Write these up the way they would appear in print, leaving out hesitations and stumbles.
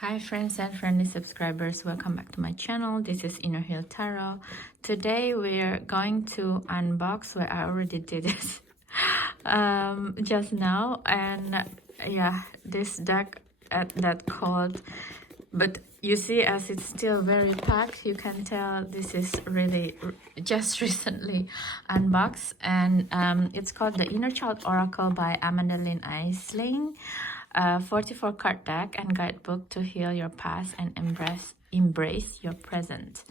Hi friends and friendly subscribers, welcome back to my channel. This is Inner Hill Tarot. Today we're going to unbox, where I already did it just now, and yeah, this deck that called, but you see, as it's still very packed, you can tell this is really just recently unboxed, and it's called the Inner Child Oracle by Amanda Lynn Aisling. 44 card deck and guidebook to heal your past and embrace your present.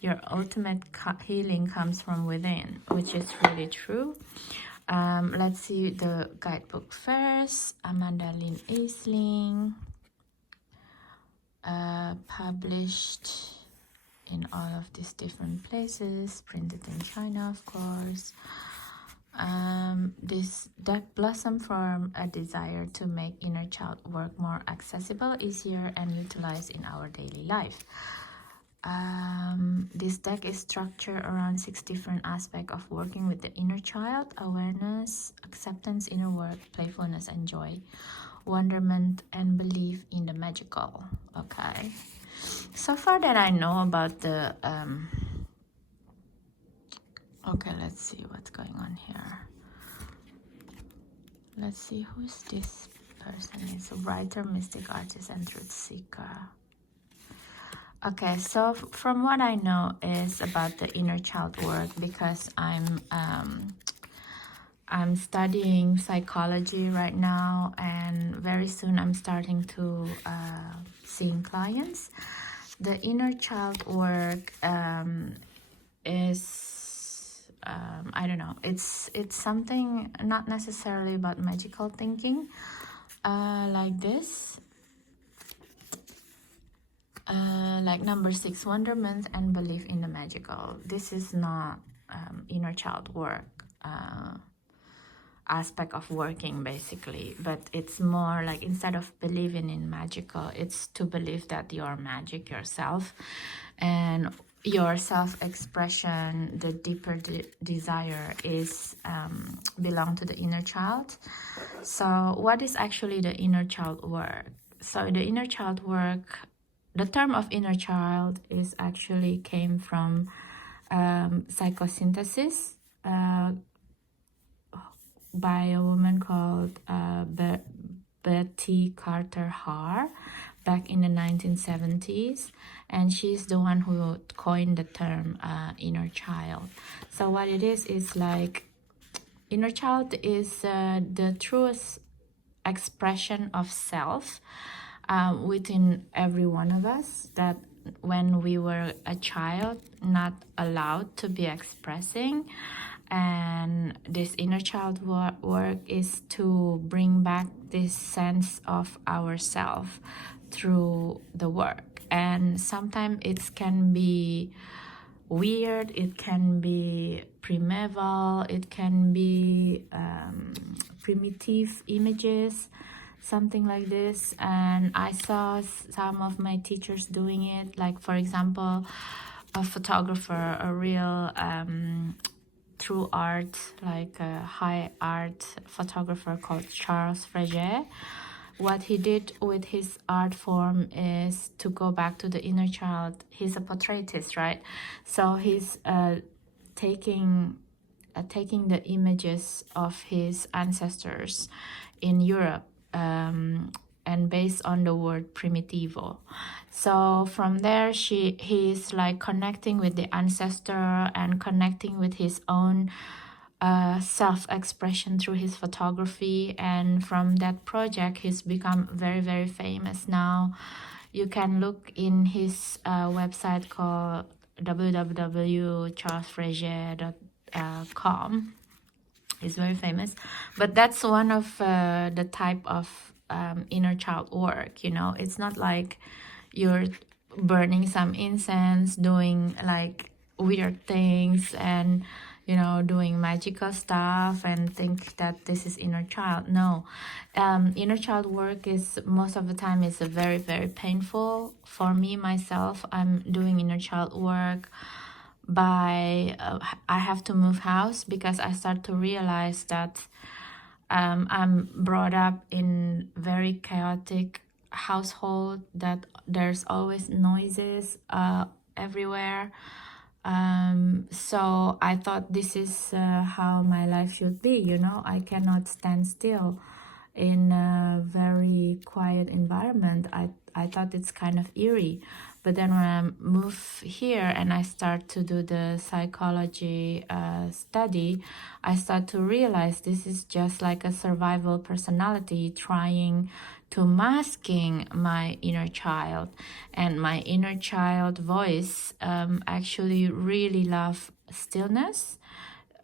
Your ultimate healing comes from within, which is really true. Let's see the guidebook first. Amanda Lynn Aisling, published in all of these different places, printed in China, of course. This deck blossomed from a desire to make inner child work more accessible, easier, and utilized in our daily life. This deck is structured around 6 different aspects of working with the inner child: awareness, acceptance, inner work, playfulness and joy, wonderment, and belief in the magical. Okay, so far that I know about the okay, let's see what's going on here. Let's see who's this person. It's a writer, mystic, artist, and truth seeker. Okay, so from what I know is about the inner child work, because I'm studying psychology right now, and very soon I'm starting to seeing clients. The inner child work is I don't know, it's something not necessarily about magical thinking, like this, like number 6, wonderment and belief in the magical. This is not inner child work aspect of working, basically, but it's more like, instead of believing in magical, it's to believe that you're magic yourself, and your self-expression, the deeper desire is belong to the inner child. So what is actually the inner child work? So the inner child work, the term of inner child is actually came from psychosynthesis by a woman called Betty Carter Haar back in the 1970s, and she's the one who coined the term inner child. So what it is like, inner child is the truest expression of self within every one of us, that when we were a child, not allowed to be expressing. And this inner child work is to bring back this sense of ourself through the work. And sometimes it can be weird, it can be primeval, it can be primitive images, something like this. And I saw some of my teachers doing it, like, for example, a photographer, a real true art, like a high art photographer called Charles Frege. What he did with his art form is to go back to the inner child. He's a portraitist, right? So he's taking the images of his ancestors in Europe, and based on the word primitivo. So from there, he's like connecting with the ancestor and connecting with his own self-expression through his photography. And from that project, he's become very, very famous now. You can look in his website called www.charlesfrege.com. He's very famous, but that's one of the type of inner child work. You know, it's not like you're burning some incense, doing like weird things, and doing magical stuff and think that this is inner child. No, inner child work is, most of the time, is a very, very painful. For me, myself, I'm doing inner child work by I have to move house, because I start to realize that I'm brought up in very chaotic household that there's always noises everywhere. So I thought this is how my life should be, you know. I cannot stand still in a very quiet environment. I thought it's kind of eerie. But then when I move here and I start to do the psychology study, I start to realize this is just like a survival personality trying to masking my inner child. And my inner child voice actually really love stillness.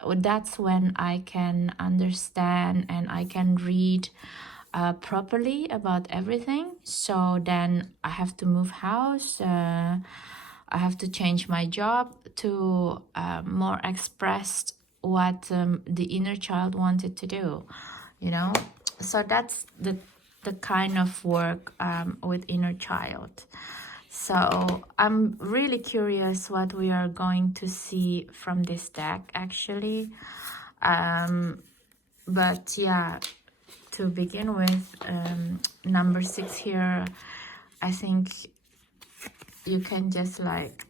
That's when I can understand and I can read properly about everything. So then I have to move house. I have to change my job to more express what the inner child wanted to do, you know. So that's the kind of work with inner child. So I'm really curious what we are going to see from this deck actually. But yeah, to begin with, number 6 here, I think you can just like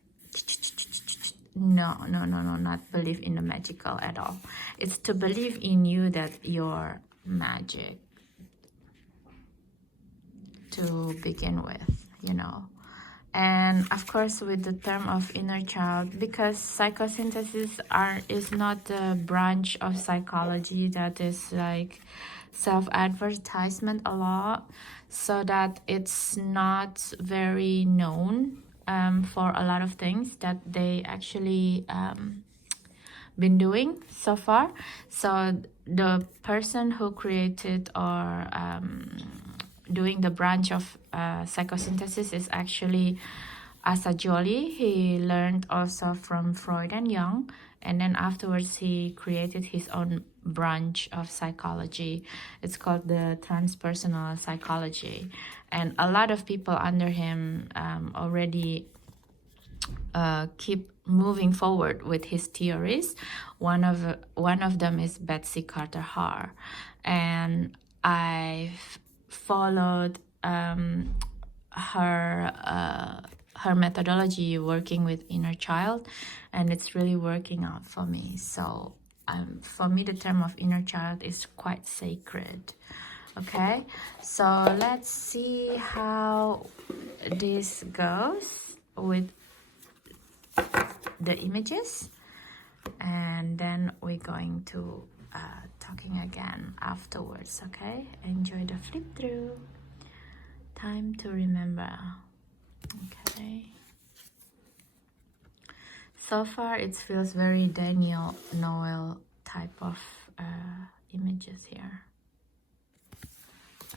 no, not believe in the magical at all. It's to believe in you that you're magic to begin with, you know. And of course with the term of inner child, because psychosynthesis is not a branch of psychology that is like self-advertisement a lot, so that it's not very known for a lot of things that they actually been doing so far. So the person who created or doing the branch of psychosynthesis is actually Assagioli. He learned also from Freud and Jung, and then afterwards he created his own branch of psychology. It's called the transpersonal psychology, and a lot of people under him already keep moving forward with his theories. One of them is Betsy Carter Haar, and I've followed her methodology working with inner child, and it's really working out for me. So for me, the term of inner child is quite sacred. Okay, so let's see how this goes with the images, and then we're going to talking again afterwards. Okay, enjoy the flip through. Time to remember. Okay, so far it feels very Daniel Noel type of images here.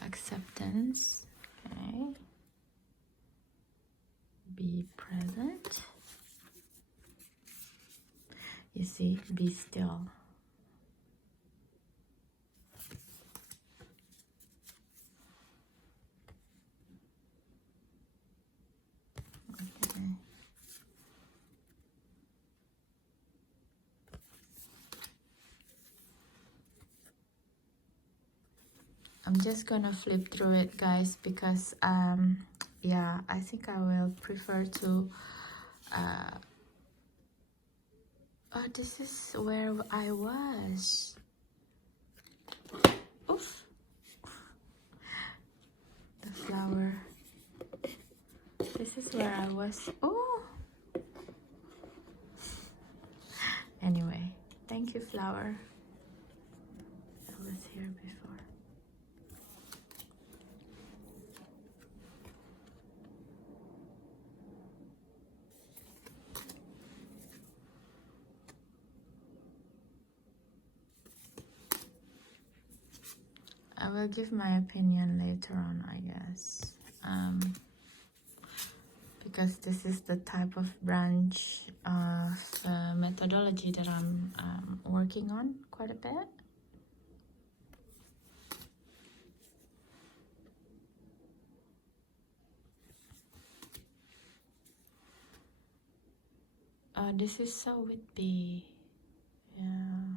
Acceptance. Okay, be present. You see, be still. Okay. I'm just gonna flip through it, guys, because yeah, I think I will prefer to oh, this is where I was. Oof. The flower. This is where I was. Oh. Anyway, thank you, flower. I was here before. I will give my opinion later on, I guess. Because this is the type of branch of methodology that I'm working on quite a bit. This is so wimpy. Yeah.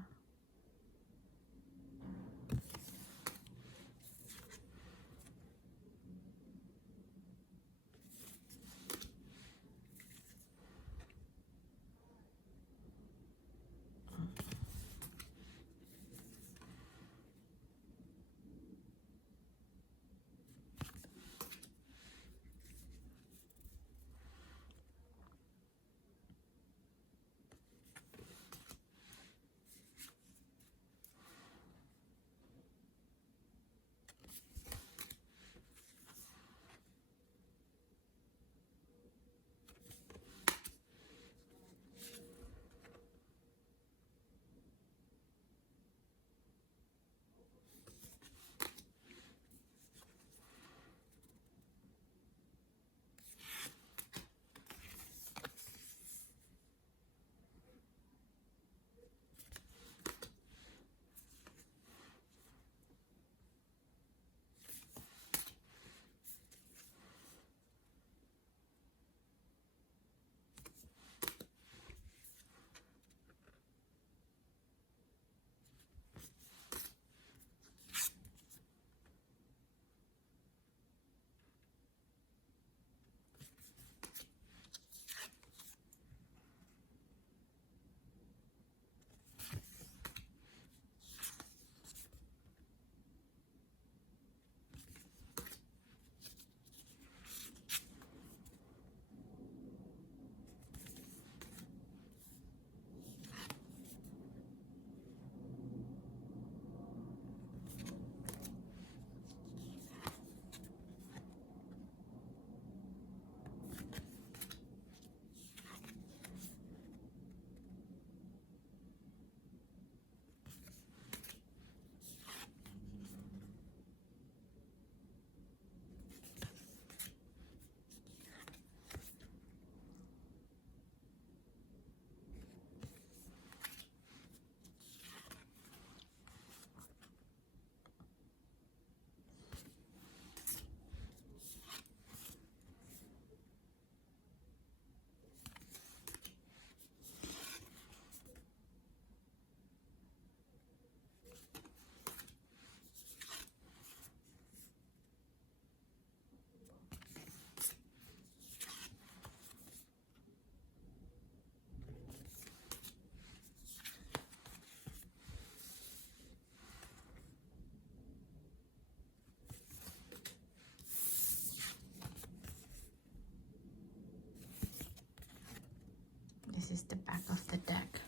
this is the back of the deck.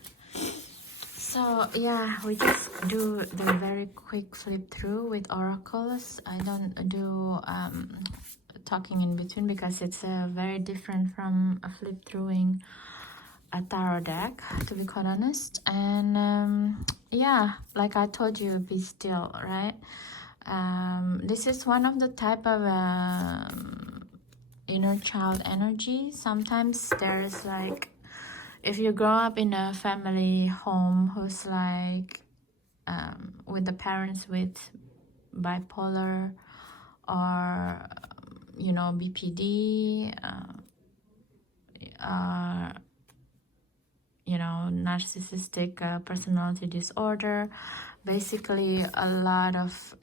So yeah, we just do the very quick flip through with oracles. I don't do talking in between because it's very different from a flip throughing a tarot deck, to be quite honest. And yeah, like I told you, be still, right? This is one of the type of inner child energy. Sometimes there's like, if you grow up in a family home who's like with the parents with bipolar or you know, BPD, you know, narcissistic personality disorder, basically a lot of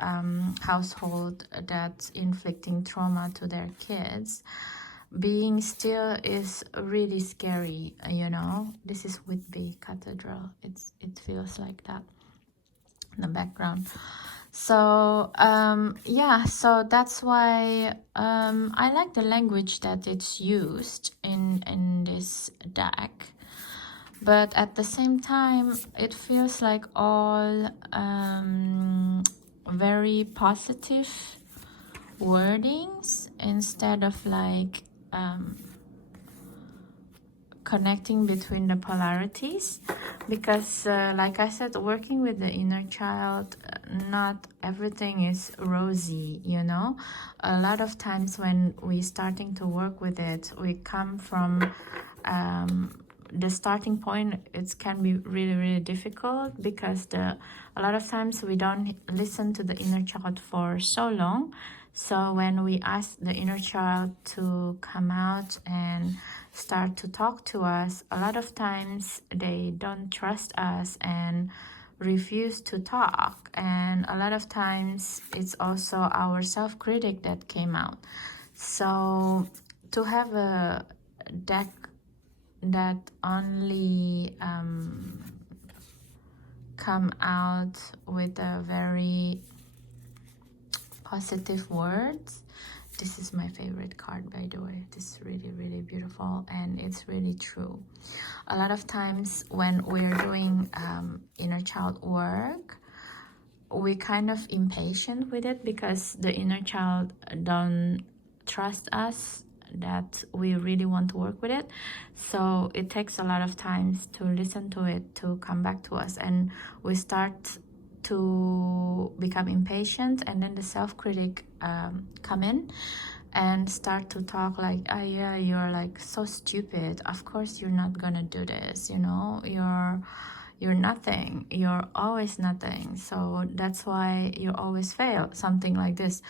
household that's inflicting trauma to their kids. Being still is really scary, you know. This is Whitby Cathedral. It feels like that in the background. So yeah, so that's why I like the language that it's used in this deck. But at the same time, it feels like all very positive wordings instead of like connecting between the polarities, because like I said, working with the inner child, not everything is rosy, you know. A lot of times when we starting to work with it, we come from the starting point. It can be really difficult because a lot of times we don't listen to the inner child for so long. So when we ask the inner child to come out and start to talk to us, a lot of times they don't trust us and refuse to talk. And a lot of times it's also our self-critic that came out. So to have a deck that only come out with a very positive words, this is my favorite card, by the way. This is really beautiful, and it's really true. A lot of times when we're doing inner child work, we kind of impatient with it because the inner child don't trust us that we really want to work with it. So it takes a lot of times to listen to it, to come back to us, and we start to become impatient, and then the self-critic come in and start to talk like, oh yeah, you're like so stupid, of course you're not gonna do this, you know, you're nothing, you're always nothing, so that's why you always fail, something like this.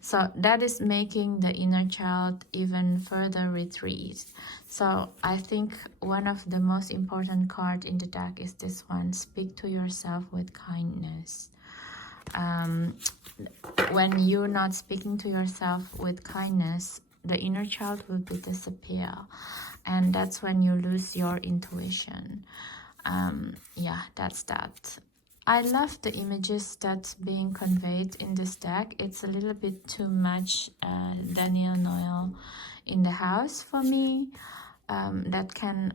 So that is making the inner child even further retreat. So I think one of the most important cards in the deck is this one, speak to yourself with kindness. When you're not speaking to yourself with kindness, the inner child will disappear, and that's when you lose your intuition. Yeah, that's that. I love the images that's being conveyed in this deck. It's a little bit too much Daniel Noel in the house for me. That can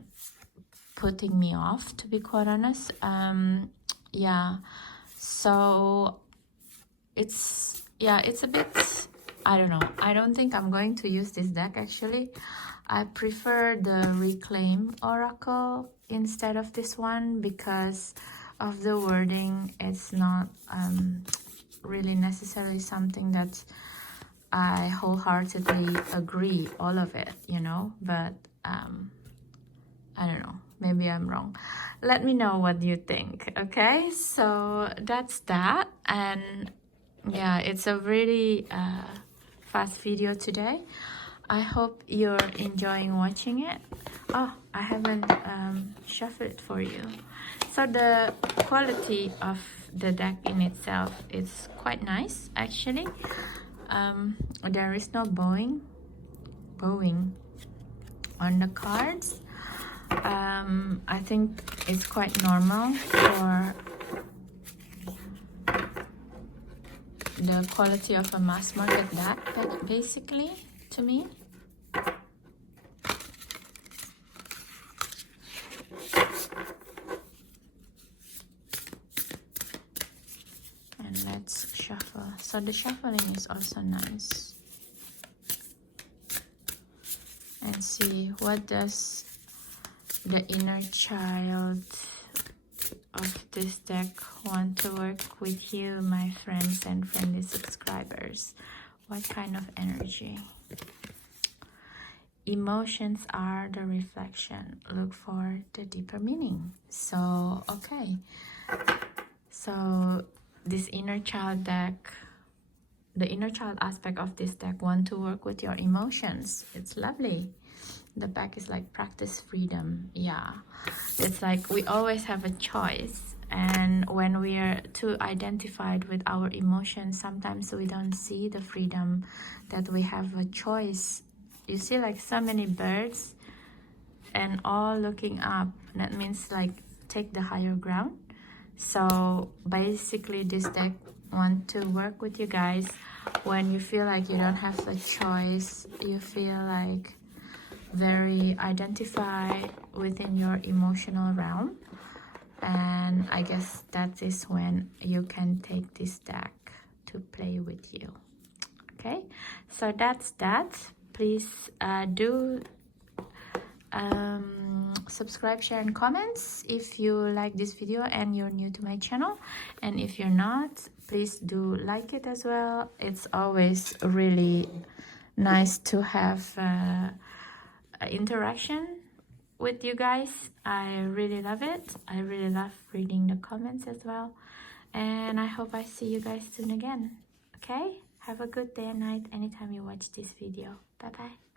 putting me off, to be quite honest. Yeah, so it's a bit, I don't know. I don't think I'm going to use this deck actually. I prefer the Reclaim Oracle instead of this one because of the wording. It's not really necessarily something that I wholeheartedly agree all of it, you know, but I don't know, maybe I'm wrong. Let me know what you think, okay? So that's that. And yeah, it's a really fast video today. I hope you're enjoying watching it. Oh, I haven't shuffled it for you. So the quality of the deck in itself is quite nice actually. There is no bowing on the cards. I think it's quite normal for the quality of a mass market deck, but basically to me. So the shuffling is also nice. And see, what does the inner child of this deck want to work with you, my friends and friendly subscribers? What kind of energy? Emotions are the reflection. Look for the deeper meaning. So, okay. So, this inner child deck, the inner child aspect of this deck want to work with your emotions. It's lovely. The back is like practice freedom. Yeah, it's like we always have a choice, and when we are too identified with our emotions, sometimes we don't see the freedom that we have a choice. You see like so many birds and all looking up. That means like take the higher ground. So basically this deck want to work with you guys when you feel like you don't have a choice, you feel like very identified within your emotional realm, and I guess that is when you can take this deck to play with you. Okay, so that's that. Please do subscribe, share and comments if you like this video and you're new to my channel, and if you're not, please do like it as well. It's always really nice to have interaction with you guys. I really love it. I really love reading the comments as well, and I hope I see you guys soon again. Okay, have a good day and night anytime you watch this video. Bye bye.